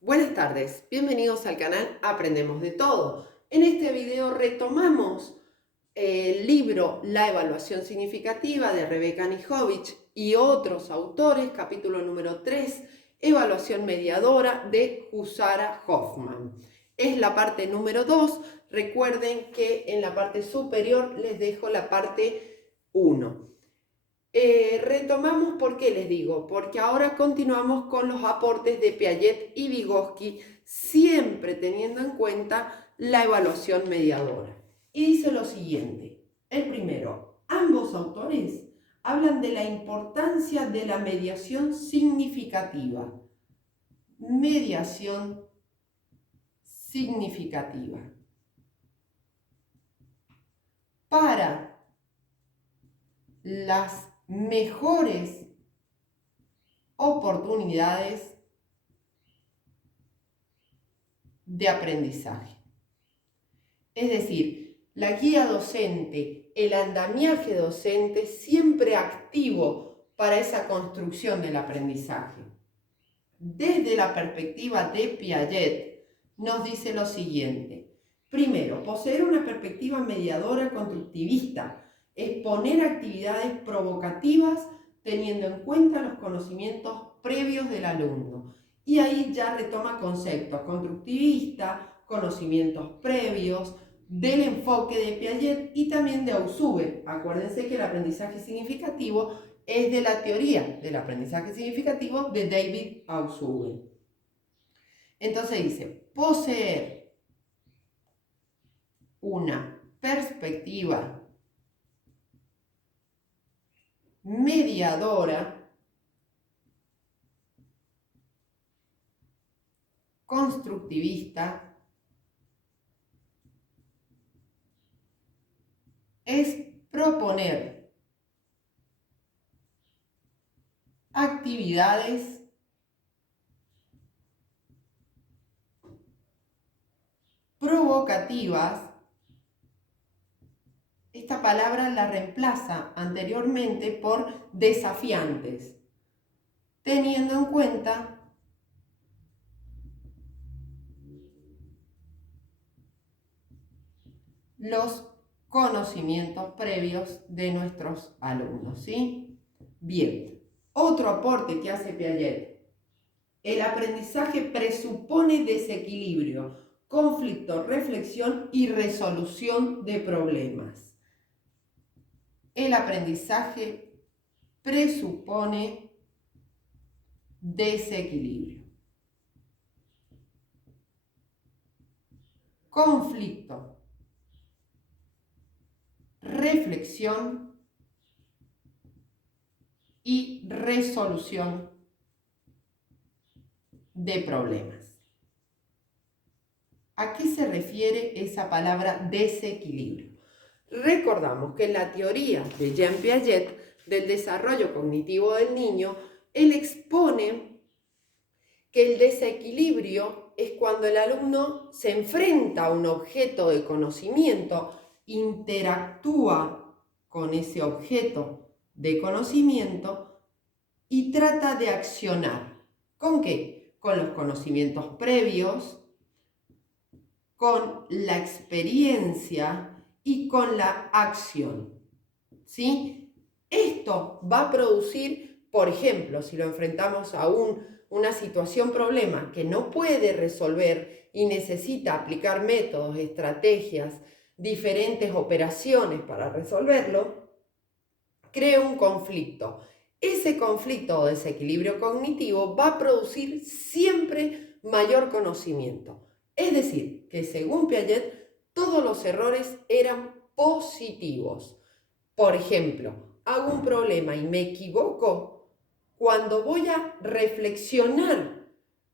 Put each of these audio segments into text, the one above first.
Buenas tardes, bienvenidos al canal Aprendemos de Todo. En este video retomamos el libro La evaluación significativa de Rebecca Nijovic y otros autores, capítulo número 3, evaluación mediadora de Husara Hoffman. Es la parte número 2, recuerden que en la parte superior les dejo la parte 1. Retomamos, ¿por qué les digo? Porque ahora continuamos con los aportes de Piaget y Vygotsky, siempre teniendo en cuenta la evaluación mediadora. Y dice lo siguiente: el primero, ambos autores hablan de la importancia de la mediación significativa. Mediación significativa. Para las mejores oportunidades de aprendizaje. Es decir, la guía docente, el andamiaje docente, siempre activo para esa construcción del aprendizaje. Desde la perspectiva de Piaget, nos dice lo siguiente. Primero, poseer una perspectiva mediadora constructivista, exponer actividades provocativas teniendo en cuenta los conocimientos previos del alumno. Y ahí ya retoma conceptos: constructivista, conocimientos previos, del enfoque de Piaget y también de Ausubel. Acuérdense que el aprendizaje significativo es de la teoría del aprendizaje significativo de David Ausubel. Entonces dice, poseer una perspectiva mediadora constructivista es proponer actividades provocativas. Esta palabra la reemplaza anteriormente por desafiantes, teniendo en cuenta los conocimientos previos de nuestros alumnos, ¿sí? Bien, otro aporte que hace Piaget: el aprendizaje presupone desequilibrio, conflicto, reflexión y resolución de problemas. El aprendizaje presupone desequilibrio, conflicto, reflexión y resolución de problemas. ¿A qué se refiere esa palabra desequilibrio? Recordamos que en la teoría de Jean Piaget del desarrollo cognitivo del niño, él expone que el desequilibrio es cuando el alumno se enfrenta a un objeto de conocimiento, interactúa con ese objeto de conocimiento y trata de accionar. ¿Con qué? Con los conocimientos previos, con la experiencia y con la acción, ¿sí? Esto va a producir, por ejemplo, si lo enfrentamos a una situación, problema que no puede resolver y necesita aplicar métodos, estrategias, diferentes operaciones para resolverlo, crea un conflicto. Ese conflicto o desequilibrio cognitivo va a producir siempre mayor conocimiento. Es decir, que según Piaget, todos los errores eran positivos. Por ejemplo, hago un problema y me equivoco. Cuando voy a reflexionar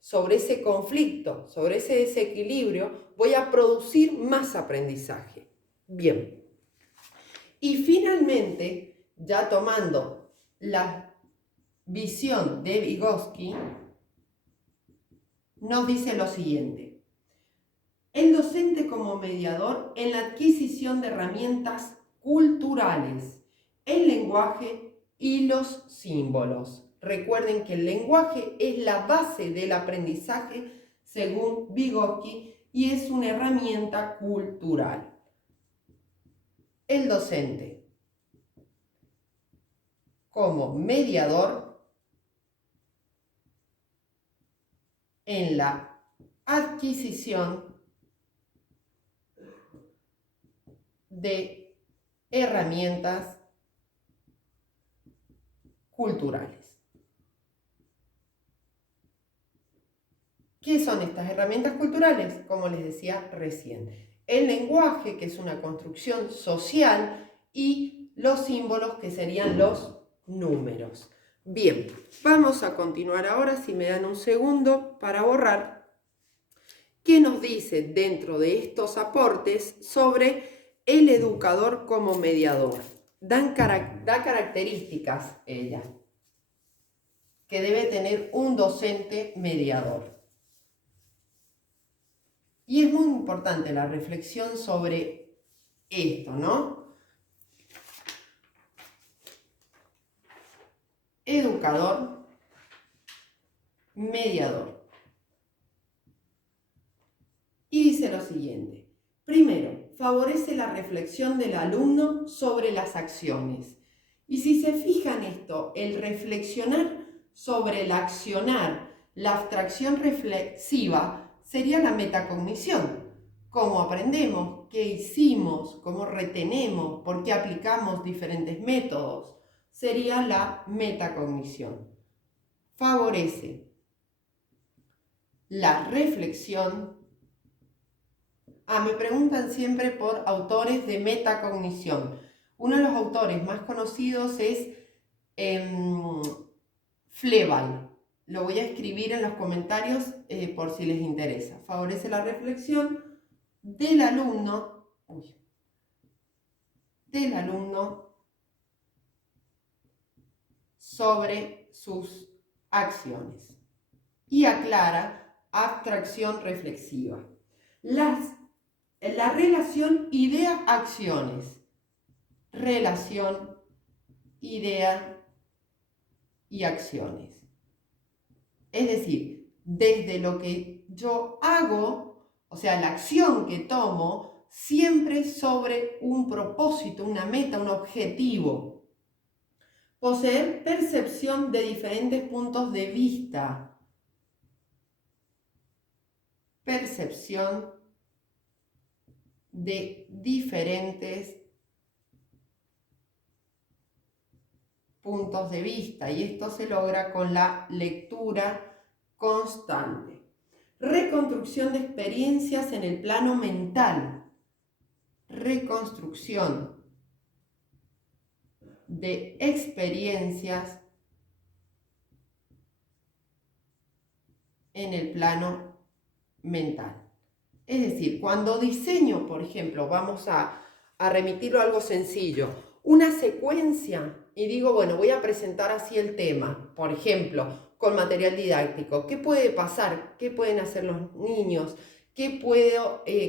sobre ese conflicto, sobre ese desequilibrio, voy a producir más aprendizaje. Bien. Y finalmente, ya tomando la visión de Vygotsky, nos dice lo siguiente: el docente como mediador en la adquisición de herramientas culturales, el lenguaje y los símbolos. Recuerden que el lenguaje es la base del aprendizaje según Vygotsky, y es una herramienta cultural. El docente como mediador en la adquisición de herramientas culturales. ¿Qué son estas herramientas culturales? Como les decía recién, el lenguaje, que es una construcción social, y los símbolos, que serían los números. Bien, vamos a continuar ahora, si me dan un segundo para borrar. ¿Qué nos dice dentro de estos aportes sobre el educador como mediador? Da características ella que debe tener un docente mediador. Y es muy importante la reflexión sobre esto, ¿no? Educador, mediador. Y dice lo siguiente. Primero, favorece la reflexión del alumno sobre las acciones. Y si se fijan esto, el reflexionar sobre el accionar, la abstracción reflexiva, sería la metacognición. Cómo aprendemos, qué hicimos, cómo retenemos, por qué aplicamos diferentes métodos. Sería la metacognición. Favorece la reflexión. Me preguntan siempre por autores de metacognición. Uno de los autores más conocidos es Fleval. Lo voy a escribir en los comentarios por si les interesa. Favorece la reflexión del alumno, sobre sus acciones y aclara abstracción reflexiva. La relación idea-acciones. Relación, idea y acciones. Es decir, desde lo que yo hago, o sea, la acción que tomo, siempre sobre un propósito, una meta, un objetivo. Poseer percepción de diferentes puntos de vista. Percepción de diferentes puntos de vista, y esto se logra con la lectura constante. Reconstrucción de experiencias en el plano mental. Reconstrucción de experiencias en el plano mental. Es decir, cuando diseño, por ejemplo, vamos a remitirlo a algo sencillo, una secuencia, y digo, bueno, voy a presentar así el tema, por ejemplo, con material didáctico. ¿Qué puede pasar? ¿Qué pueden hacer los niños?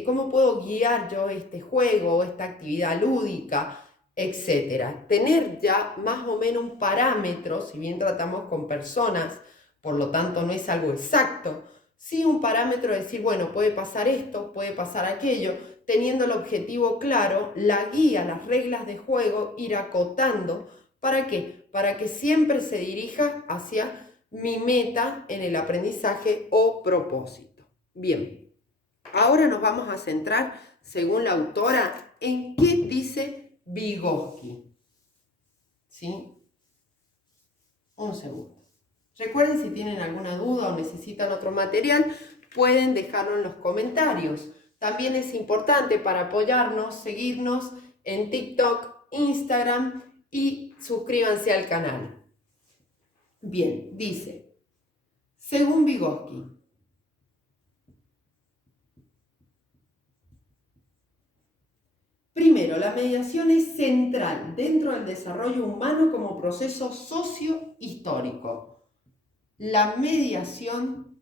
¿Cómo puedo guiar yo este juego o esta actividad lúdica? Etcétera. Tener ya más o menos un parámetro, si bien tratamos con personas, por lo tanto no es algo exacto, sí un parámetro de decir, bueno, puede pasar esto, puede pasar aquello, teniendo el objetivo claro, la guía, las reglas de juego, ir acotando. ¿Para qué? Para que siempre se dirija hacia mi meta en el aprendizaje o propósito. Bien, ahora nos vamos a centrar, según la autora, en qué dice Vygotsky. ¿Sí? Un segundo. Recuerden, si tienen alguna duda o necesitan otro material, pueden dejarlo en los comentarios. También es importante para apoyarnos, seguirnos en TikTok, Instagram y suscríbanse al canal. Bien, dice, según Vygotsky, primero, la mediación es central dentro del desarrollo humano como proceso socio-histórico. La mediación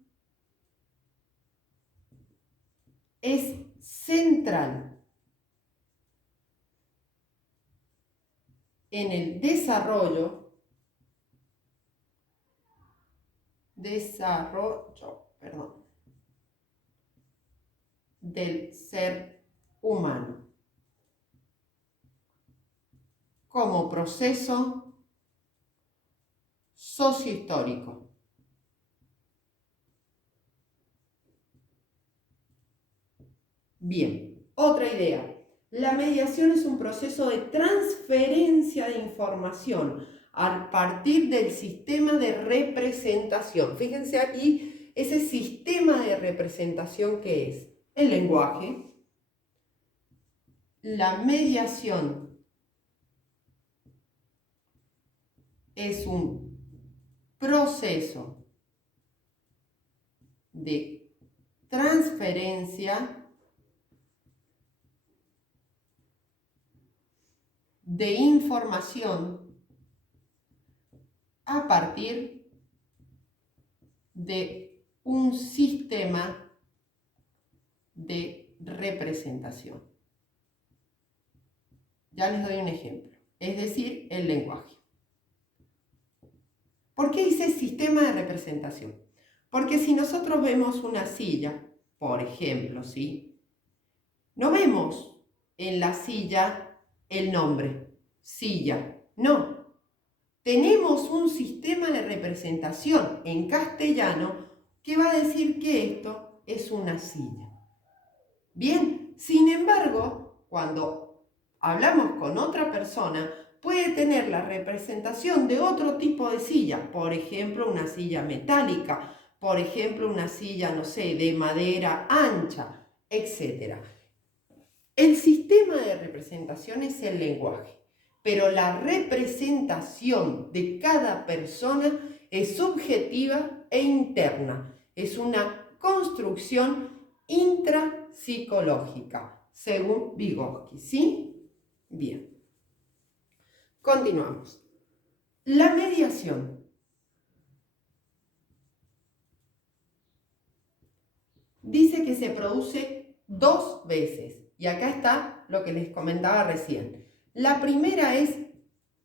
es central en el desarrollo del ser humano como proceso sociohistórico. Bien, otra idea. La mediación es un proceso de transferencia de información a partir del sistema de representación. Fíjense aquí ese sistema de representación que es el lenguaje. La mediación es un proceso de transferencia de información a partir de un sistema de representación. Ya les doy un ejemplo, es decir, el lenguaje. ¿Por qué dice sistema de representación? Porque si nosotros vemos una silla, por ejemplo, ¿sí? No vemos en la silla el nombre, silla, no. Tenemos un sistema de representación en castellano que va a decir que esto es una silla. Bien, sin embargo, cuando hablamos con otra persona, puede tener la representación de otro tipo de silla, por ejemplo, una silla metálica, por ejemplo, una silla, no sé, de madera ancha, etc. El sistema de representación es el lenguaje, pero la representación de cada persona es subjetiva e interna. Es una construcción intrapsicológica, según Vygotsky, ¿sí? Bien. Continuamos. La mediación. Dice que se produce 2 veces. Y acá está lo que les comentaba recién. La primera es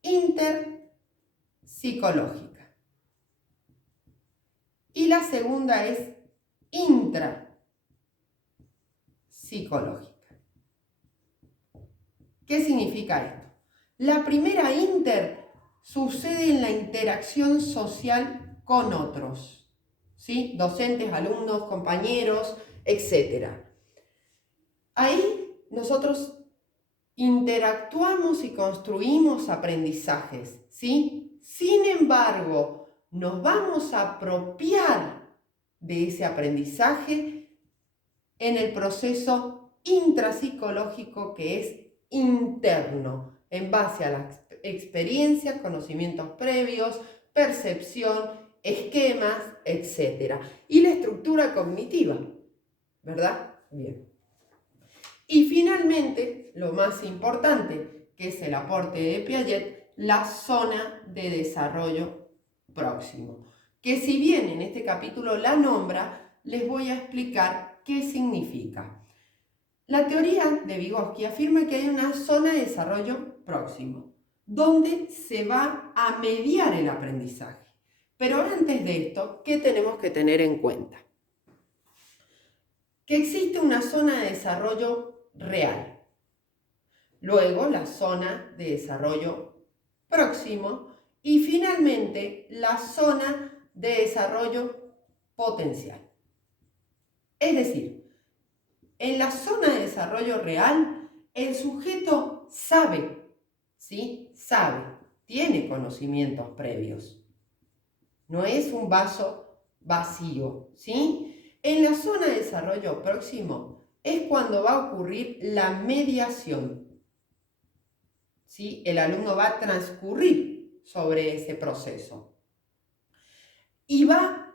interpsicológica. Y la segunda es intrapsicológica. ¿Qué significa esto? La primera sucede en la interacción social con otros, ¿sí? Docentes, alumnos, compañeros, etc. Ahí nosotros interactuamos y construimos aprendizajes, ¿sí? Sin embargo, nos vamos a apropiar de ese aprendizaje en el proceso intrapsicológico que es interno, en base a la experiencia, conocimientos previos, percepción, esquemas, etc. Y la estructura cognitiva, ¿verdad? Bien. Y finalmente, lo más importante, que es el aporte de Piaget, la zona de desarrollo próximo. Que si bien en este capítulo la nombra, les voy a explicar qué significa. La teoría de Vygotsky afirma que hay una zona de desarrollo próximo, donde se va a mediar el aprendizaje. Pero antes de esto, ¿qué tenemos que tener en cuenta? Que existe una zona de desarrollo real. Luego la zona de desarrollo próximo y finalmente la zona de desarrollo potencial. Es decir, en la zona de desarrollo real el sujeto sabe, ¿sí? Sabe, tiene conocimientos previos. No es un vaso vacío, ¿sí? En la zona de desarrollo próximo es cuando va a ocurrir la mediación, ¿sí? El alumno va a transcurrir sobre ese proceso y va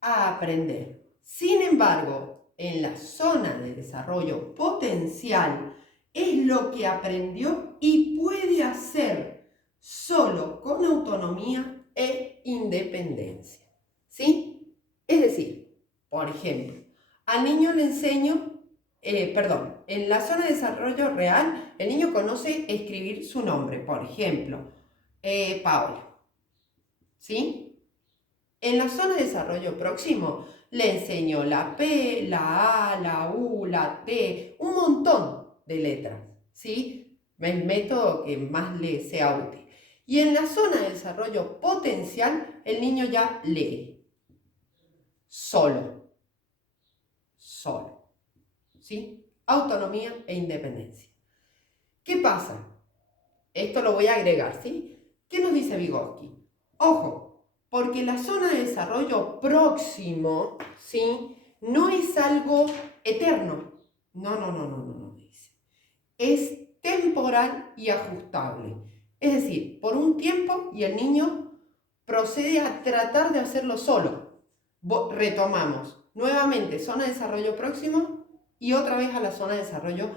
a aprender. Sin embargo, en la zona de desarrollo potencial es lo que aprendió y puede hacer solo con autonomía e independencia, ¿sí? Es decir, por ejemplo, al niño le enseño en la zona de desarrollo real, el niño conoce escribir su nombre, por ejemplo, Paola, ¿sí? En la zona de desarrollo próximo, le enseño la P, la A, la U, la T, un montón de letras, ¿sí? El método que más le sea útil. Y en la zona de desarrollo potencial, el niño ya lee, solo, ¿sí? Autonomía e independencia. ¿Qué pasa? Esto lo voy a agregar, ¿sí? ¿Qué nos dice Vygotsky? Ojo, porque la zona de desarrollo próximo, ¿sí? No es algo eterno. No, dice. Es temporal y ajustable. Es decir, por un tiempo y el niño procede a tratar de hacerlo solo. Retomamos nuevamente zona de desarrollo próximo y otra vez a la zona de desarrollo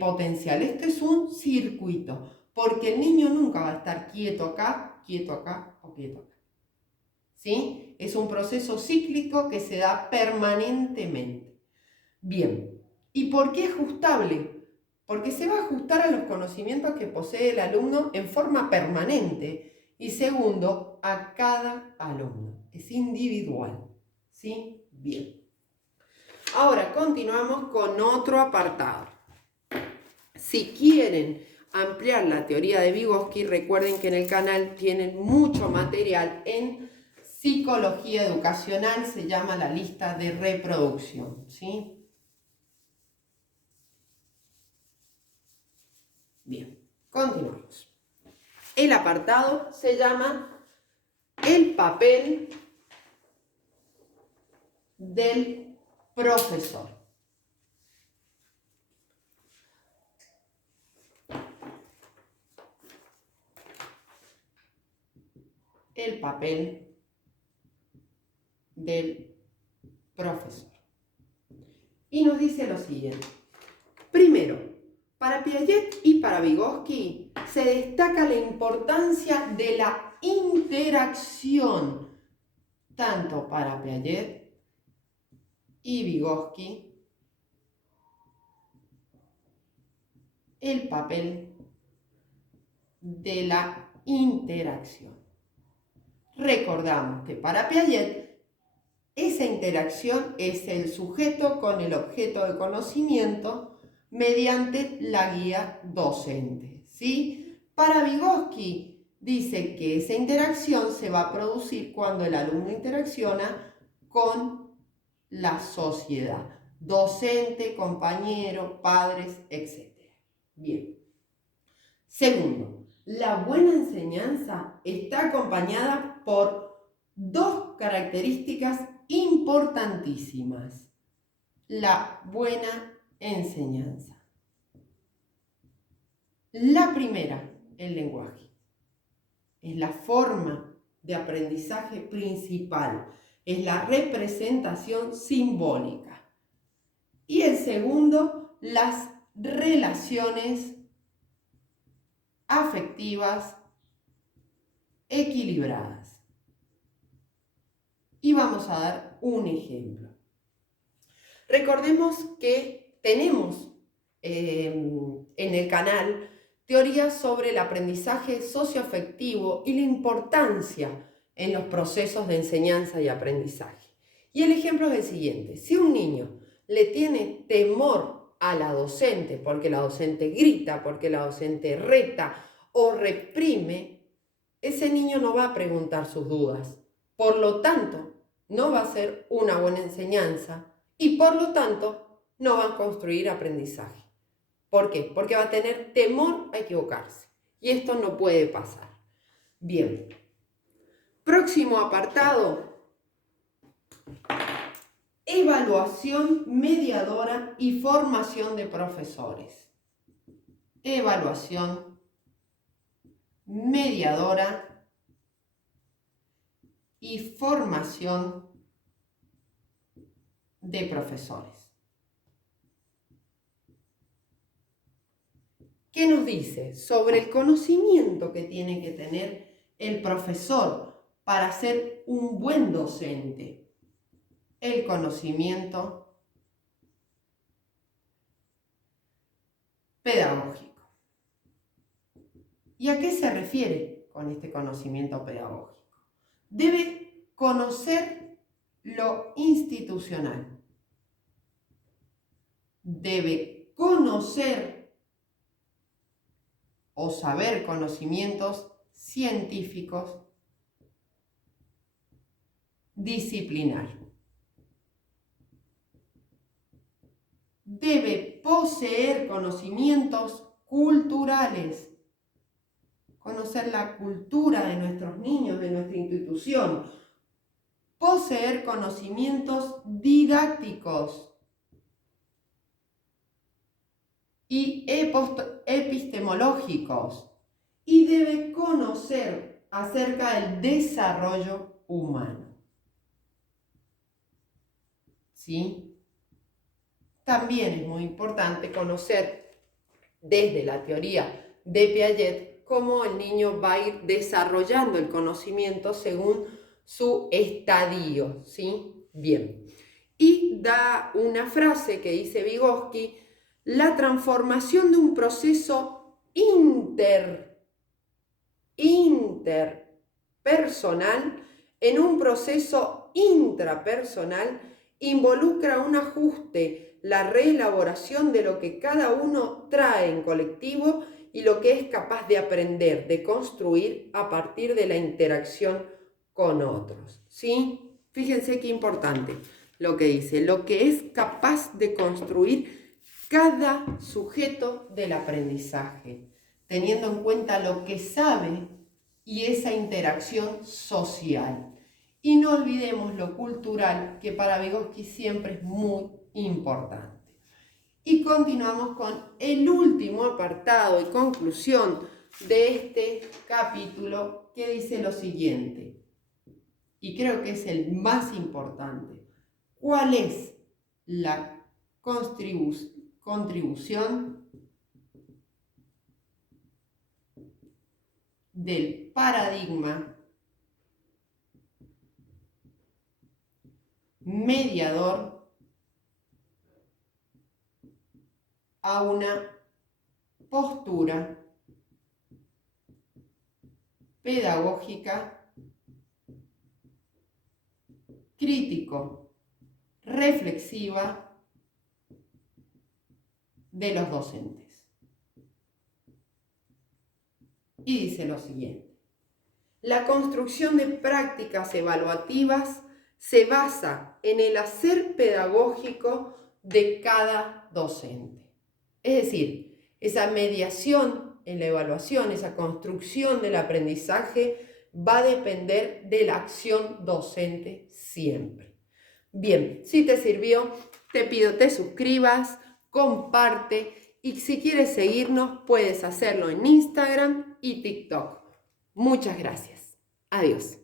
potencial. Esto es un circuito, porque el niño nunca va a estar quieto acá o quieto acá. ¿Sí? Es un proceso cíclico que se da permanentemente. Bien, ¿y por qué ajustable? Porque se va a ajustar a los conocimientos que posee el alumno en forma permanente. Y segundo, a cada alumno. Es individual. ¿Sí? Bien. Ahora continuamos con otro apartado. Si quieren ampliar la teoría de Vygotsky, recuerden que en el canal tienen mucho material en psicología educacional, se llama la lista de reproducción, ¿sí? Bien, continuamos. El apartado se llama el papel del profesor. El papel del profesor. Y nos dice lo siguiente. Primero, para Piaget y para Vygotsky se destaca la importancia de la interacción, tanto para Piaget y Vygotsky, el papel de la interacción. Recordamos que para Piaget esa interacción es el sujeto con el objeto de conocimiento mediante la guía docente, ¿sí? Para Vygotsky dice que esa interacción se va a producir cuando el alumno interacciona con la sociedad, docente, compañero, padres, etc. Bien. Segundo, la buena enseñanza está acompañada por dos características importantísimas. La buena enseñanza. La primera, el lenguaje. Es la forma de aprendizaje principal. Es la representación simbólica. Y el segundo, las relaciones afectivas equilibradas. Y vamos a dar un ejemplo. Recordemos que tenemos en el canal teorías sobre el aprendizaje socioafectivo y la importancia en los procesos de enseñanza y aprendizaje. Y el ejemplo es el siguiente. Si un niño le tiene temor a la docente porque la docente grita, porque la docente reta o reprime, ese niño no va a preguntar sus dudas. Por lo tanto, no va a ser una buena enseñanza y por lo tanto no va a construir aprendizaje. ¿Por qué? Porque va a tener temor a equivocarse. Y esto no puede pasar. Bien. Próximo apartado. Evaluación mediadora y formación de profesores. Evaluación mediadora y formación de profesores. ¿Qué nos dice? Sobre el conocimiento que tiene que tener el profesor para ser un buen docente. El conocimiento pedagógico. ¿Y a qué se refiere con este conocimiento pedagógico? Debe conocer lo institucional. Debe conocer o saber conocimientos científicos disciplinarios. Debe poseer conocimientos culturales, conocer la cultura de nuestros niños, de nuestra institución, poseer conocimientos didácticos y epistemológicos, y debe conocer acerca del desarrollo humano. ¿Sí? También es muy importante conocer desde la teoría de Piaget cómo el niño va a ir desarrollando el conocimiento según su estadio, ¿sí? Bien. Y da una frase que dice Vygotsky: la transformación de un proceso interpersonal en un proceso intrapersonal involucra un ajuste, la reelaboración de lo que cada uno trae en colectivo y lo que es capaz de aprender, de construir a partir de la interacción con otros. ¿Sí? Fíjense qué importante lo que dice, lo que es capaz de construir cada sujeto del aprendizaje, teniendo en cuenta lo que sabe y esa interacción social. Y no olvidemos lo cultural, que para Vygotsky siempre es muy importante. Y continuamos con el último apartado y conclusión de este capítulo, que dice lo siguiente, y creo que es el más importante. ¿Cuál es la contribución del paradigma mediador a una postura pedagógica crítico, reflexiva de los docentes? Y dice lo siguiente: la construcción de prácticas evaluativas se basa en el hacer pedagógico de cada docente. Es decir, esa mediación en la evaluación, esa construcción del aprendizaje va a depender de la acción docente siempre. Bien, si te sirvió, te pido te suscribas, comparte, y si quieres seguirnos puedes hacerlo en Instagram y TikTok. Muchas gracias. Adiós.